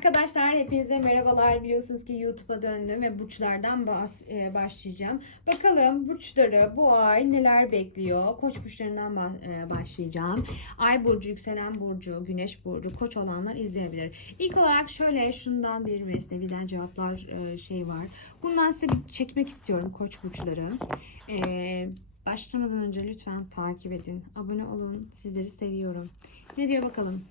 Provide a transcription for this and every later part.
Arkadaşlar hepinize merhabalar. Biliyorsunuz ki YouTube'a döndüm ve burçlardan e, başlayacağım. Bakalım burçları bu ay neler bekliyor? Koç burçlarından e, başlayacağım. Ay burcu, yükselen burcu, güneş burcu, koç olanlar izleyebilir. İlk olarak şöyle şundan bir mesneviden cevaplar e, şey var. Bundan size bir çekmek istiyorum koç burçları. E, başlamadan önce lütfen takip edin. Abone olun. Sizleri seviyorum. Ne diyor bakalım?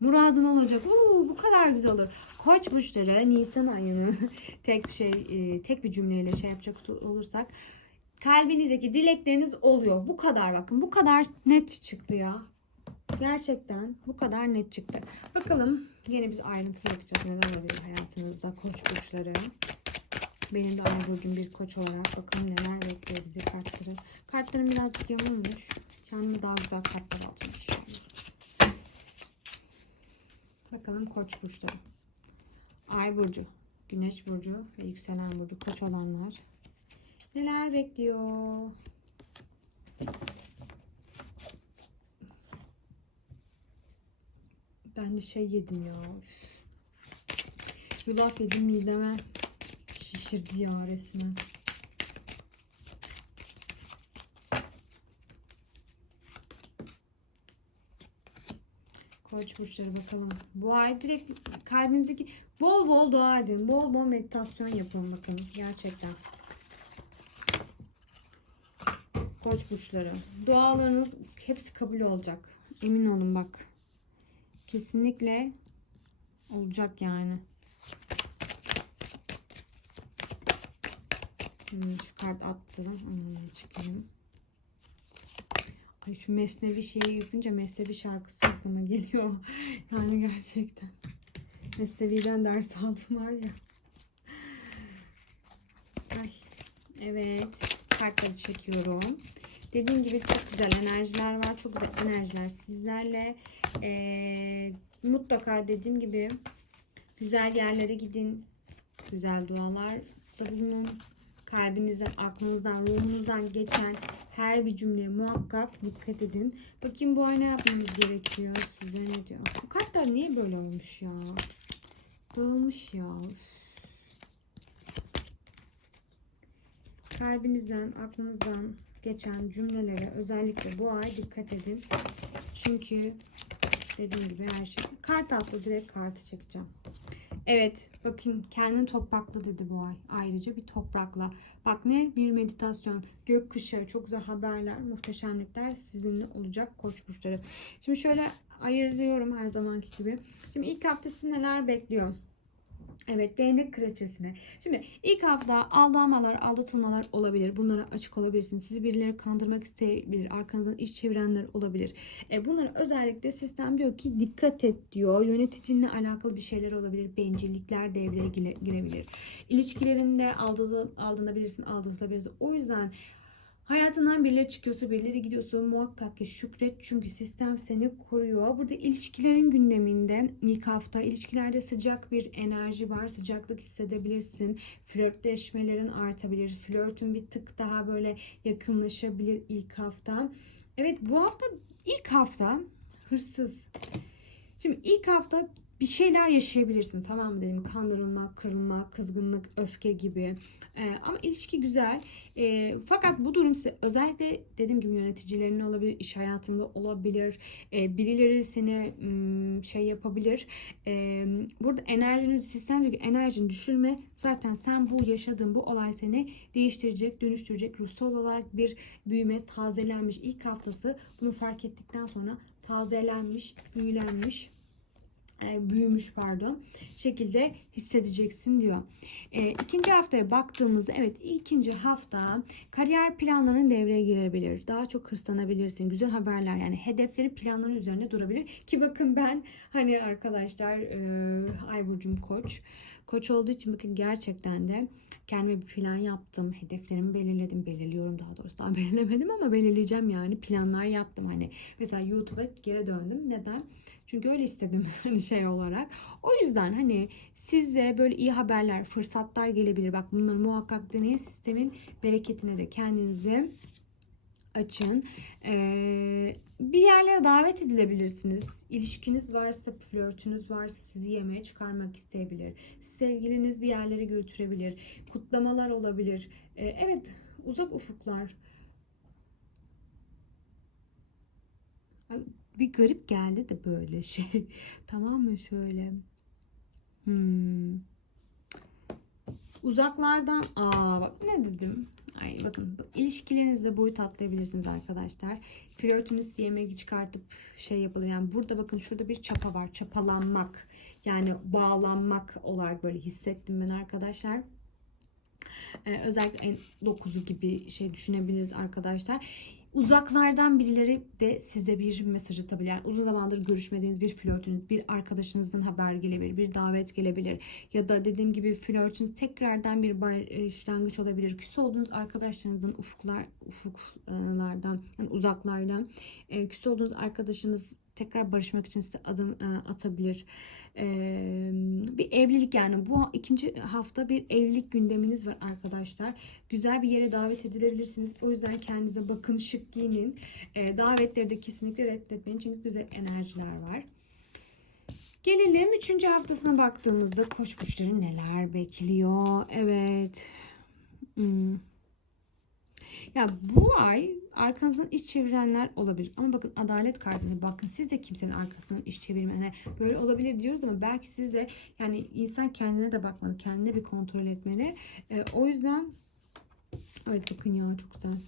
Muradın olacak. Oo, bu kadar güzel olur. Koç burçları Nisan ayını tek bir şey e, tek bir cümleyle şey yapacak olursak kalbinizdeki dilekleriniz oluyor. Bu kadar bakın. Bu kadar net çıktı ya. Gerçekten bu kadar net çıktı. Bakalım yine biz ayrıntılı bakacağız neler oluyor hayatınızda koç burçları. Benim de ay burcum bir koç olarak bakalım neler bekliyor bizi kartları. Kartlarım birazcık yamulmuş. Kendime daha güzel kartlar alacağım inşallah. Bakalım koç burçları. Ay burcu, güneş burcu ve yükselen burcu koç olanlar. Neler bekliyor? Ben de şey yedim ya. Yulaf yedim mideme şişirdi ya resmen. Koç burçları bakalım. Bu ay direkt kalbinizdeki bol bol dua edin. Bol bol meditasyon yapın bakın. Gerçekten. Koç burçları. Dualarınız hepsi kabul olacak. Emin olun bak. Kesinlikle olacak yani. Hmm, şu kart attı. Onu çıkayım. Ay şu Mesnevi şeyi yapınca Mesnevi şarkısı aklıma geliyor. Yani gerçekten. Mesnevi'den ders aldım var ya. Ay. Evet. Kartları çekiyorum. Dediğim gibi çok güzel enerjiler var. Çok güzel enerjiler sizlerle. Ee, mutlaka dediğim gibi güzel yerlere gidin. Güzel dualar da bulunun kalbinizden, aklınızdan, ruhunuzdan geçen her bir cümleye muhakkak dikkat edin. Bakayım bu ay ne yapmamız gerekiyor size ne diyor. Bu kartlar niye böyle olmuş ya? Dağılmış ya. Kalbinizden, aklınızdan geçen cümlelere özellikle bu ay dikkat edin. Çünkü dediğim gibi her şey. Kart atlı direkt kartı çekeceğim. Evet bakın kendini toprakla dedi bu ay. Ayrıca bir toprakla. Bak ne bir meditasyon, gökkuşağı, çok güzel haberler, muhteşemlikler sizinle olacak koç burçları. Şimdi şöyle ayırıyorum her zamanki gibi. Şimdi ilk hafta sizi neler bekliyor? Evet değnek kraliçesine. Şimdi ilk hafta aldanmalar, aldatılmalar olabilir. Bunlara açık olabilirsiniz. Sizi birileri kandırmak isteyebilir. Arkanızdan iş çevirenler olabilir. E, bunlara özellikle sistem diyor ki dikkat et diyor. Yöneticinle alakalı bir şeyler olabilir. Bencillikler devreye gire- girebilir. İlişkilerinde aldatı- aldanabilirsin, aldatılabilirsin. O yüzden Hayatından birileri çıkıyorsa birileri gidiyorsa muhakkak ki şükret çünkü sistem seni koruyor. Burada ilişkilerin gündeminde ilk hafta ilişkilerde sıcak bir enerji var. Sıcaklık hissedebilirsin. Flörtleşmelerin artabilir. Flörtün bir tık daha böyle yakınlaşabilir ilk hafta. Evet bu hafta ilk hafta hırsız. Şimdi ilk hafta bir şeyler yaşayabilirsin tamam mı dedim kandırılmak, kırılmak, kızgınlık, öfke gibi. Ee, ama ilişki güzel. Ee, fakat bu durum size özellikle dediğim gibi yöneticilerin olabilir, iş hayatında olabilir. Ee, birileri seni şey yapabilir. Ee, burada enerjini, sistem diyor ki enerjini düşürme. Zaten sen bu yaşadığın bu olay seni değiştirecek, dönüştürecek. Ruhsal olarak bir büyüme, tazelenmiş ilk haftası. Bunu fark ettikten sonra tazelenmiş, büyülenmiş e, büyümüş pardon şekilde hissedeceksin diyor. E, ikinci haftaya baktığımızda evet ikinci hafta kariyer planların devreye girebilir. Daha çok hırslanabilirsin. Güzel haberler yani hedefleri planların üzerine durabilir. Ki bakın ben hani arkadaşlar e, Ay burcum koç. Koç olduğu için bakın gerçekten de kendime bir plan yaptım. Hedeflerimi belirledim. Belirliyorum daha doğrusu. Daha belirlemedim ama belirleyeceğim yani. Planlar yaptım. Hani mesela YouTube'a geri döndüm. Neden? Çünkü öyle istedim hani şey olarak. O yüzden hani size böyle iyi haberler, fırsatlar gelebilir. Bak bunları muhakkak deneyin. Sistemin bereketine de kendinizi açın. Ee, bir yerlere davet edilebilirsiniz. İlişkiniz varsa, flörtünüz varsa sizi yemeğe çıkarmak isteyebilir. Sevgiliniz bir yerlere götürebilir. Kutlamalar olabilir. Ee, evet, uzak ufuklar. Bir garip geldi de böyle şey. tamam mı şöyle? Hmm. Uzaklardan aa bak ne dedim? Ay bakın bak, ilişkilerinizde boyut atlayabilirsiniz arkadaşlar. Flörtünüz yemeği çıkartıp şey yapılır. Yani burada bakın şurada bir çapa var. Çapalanmak. Yani bağlanmak olarak böyle hissettim ben arkadaşlar. Ee, özellikle en 9'u gibi şey düşünebiliriz arkadaşlar. Uzaklardan birileri de size bir mesaj atabilir. Yani uzun zamandır görüşmediğiniz bir flörtünüz, bir arkadaşınızın haber gelebilir, bir davet gelebilir. Ya da dediğim gibi flörtünüz tekrardan bir başlangıç olabilir. Küs olduğunuz arkadaşlarınızın ufuklar, ufuklardan, yani uzaklardan e, küs olduğunuz arkadaşınız tekrar barışmak için size adım e, atabilir. E, bir evlilik yani bu ikinci hafta bir evlilik gündeminiz var arkadaşlar. Güzel bir yere davet edilebilirsiniz. O yüzden kendinize bakın, şık giyinin. E, davetleri de kesinlikle reddetmeyin çünkü güzel enerjiler var. Gelelim 3. haftasına baktığımızda koç burçları neler bekliyor? Evet. Hmm. Ya bu ay arkanızdan iş çevirenler olabilir. Ama bakın adalet kartına bakın siz de kimsenin arkasından iş çevirmene böyle olabilir diyoruz ama belki siz de yani insan kendine de bakmalı. Kendine bir kontrol etmeli. Ee, o yüzden evet bakın ya çok güzel.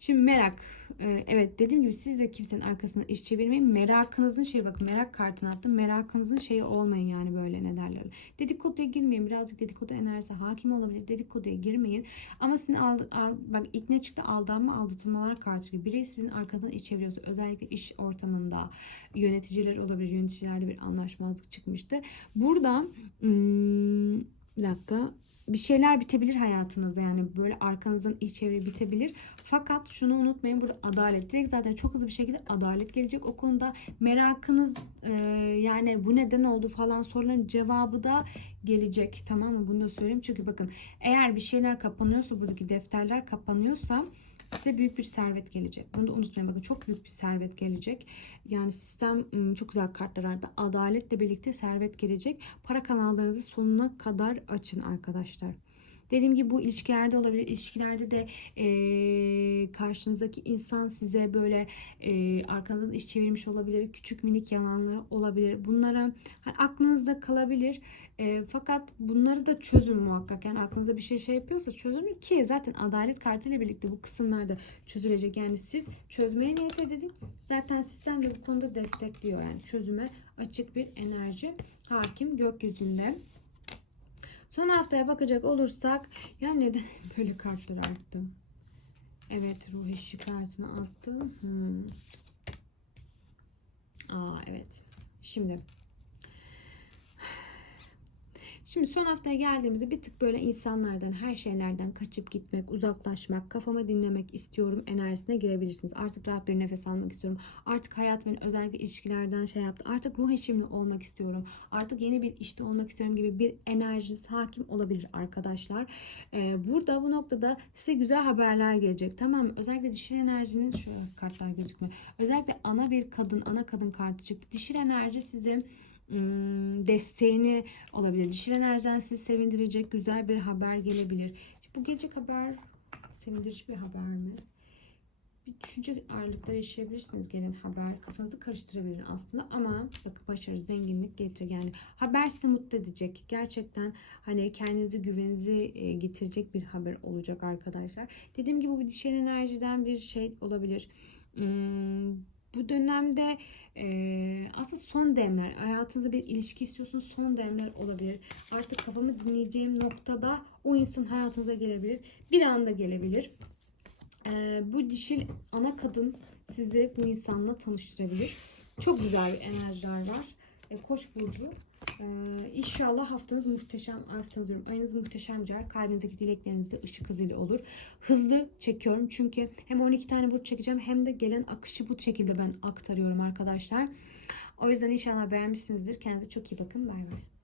Şimdi merak. Ee, evet dediğim gibi siz de kimsenin arkasından iş çevirmeyin. Merakınızın şey bakın merak kartını attım. Merakınızın şeyi olmayın yani böyle ne derler. Dedikoduya girmeyin. Birazcık dedikodu enerjisi hakim olabilir. Dedikoduya girmeyin. Ama sizin al, al, bak ilk ne çıktı aldanma aldatılmalar kartı gibi. Biri sizin arkadan iş çeviriyorsa özellikle iş ortamında yöneticiler olabilir. Yöneticilerde bir anlaşmazlık çıkmıştı. Burada hmm, bir dakika. Bir şeyler bitebilir hayatınızda yani böyle arkanızdan iç çevre bitebilir. Fakat şunu unutmayın burada adalet. Direkt zaten çok hızlı bir şekilde adalet gelecek. O konuda merakınız e, yani bu neden oldu falan soruların cevabı da gelecek. Tamam mı? Bunu da söyleyeyim. Çünkü bakın eğer bir şeyler kapanıyorsa buradaki defterler kapanıyorsa size büyük bir servet gelecek. Bunu da unutmayın. Bakın çok büyük bir servet gelecek. Yani sistem ım, çok güzel kartlar vardı. Adaletle birlikte servet gelecek. Para kanallarınızı sonuna kadar açın arkadaşlar. Dediğim gibi bu ilişkilerde olabilir. İlişkilerde de e, karşınızdaki insan size böyle e, arkanızdan iş çevirmiş olabilir. Küçük minik yalanlar olabilir. Bunlara hani aklınızda kalabilir. E, fakat bunları da çözün muhakkak. Yani aklınızda bir şey şey yapıyorsa çözün ki zaten adalet kartıyla birlikte bu kısımlar da çözülecek. Yani siz çözmeye niyet edin. Zaten sistem de bu konuda destekliyor. Yani çözüme açık bir enerji hakim gökyüzünde. Son haftaya bakacak olursak ya neden böyle kartlar arttı? Evet ruh eşi kartını attım. Hmm. Aa evet. Şimdi Şimdi son haftaya geldiğimizde bir tık böyle insanlardan, her şeylerden kaçıp gitmek, uzaklaşmak, kafama dinlemek istiyorum enerjisine girebilirsiniz. Artık rahat bir nefes almak istiyorum. Artık hayatımın özellikle ilişkilerden şey yaptı. Artık ruh eşimli olmak istiyorum. Artık yeni bir işte olmak istiyorum gibi bir enerjiniz hakim olabilir arkadaşlar. Ee, burada bu noktada size güzel haberler gelecek. Tamam mı? Özellikle dişil enerjinin şöyle kartlar gözükmüyor. Özellikle ana bir kadın, ana kadın kartı çıktı. Dişil enerji Hmm, desteğini olabilir. Dişil enerjiden sizi sevindirecek güzel bir haber gelebilir. Bu gelecek haber sevindirici bir haber mi? Bir düşünce ağırlıkları yaşayabilirsiniz gelen haber. Kafanızı karıştırabilir aslında ama bakın başarı, zenginlik getiriyor. Yani haber sizi mutlu edecek. Gerçekten hani kendinizi güvenizi e, getirecek bir haber olacak arkadaşlar. Dediğim gibi bu dişil enerjiden bir şey olabilir. Hmm, dönemde e, aslında son demler, hayatınızda bir ilişki istiyorsunuz son demler olabilir. Artık kafamı dinleyeceğim noktada o insan hayatınıza gelebilir. Bir anda gelebilir. E, bu dişil ana kadın sizi bu insanla tanıştırabilir. Çok güzel enerjiler var. E, Koç burcu. Ee, inşallah haftanız muhteşem, haftanız diyorum, ayınız muhteşem gider. Kalbinizdeki dileklerinize ışık hızıyla olur. Hızlı çekiyorum çünkü hem 12 tane burç çekeceğim hem de gelen akışı bu şekilde ben aktarıyorum arkadaşlar. O yüzden inşallah beğenmişsinizdir. Kendinize çok iyi bakın. Bay bay.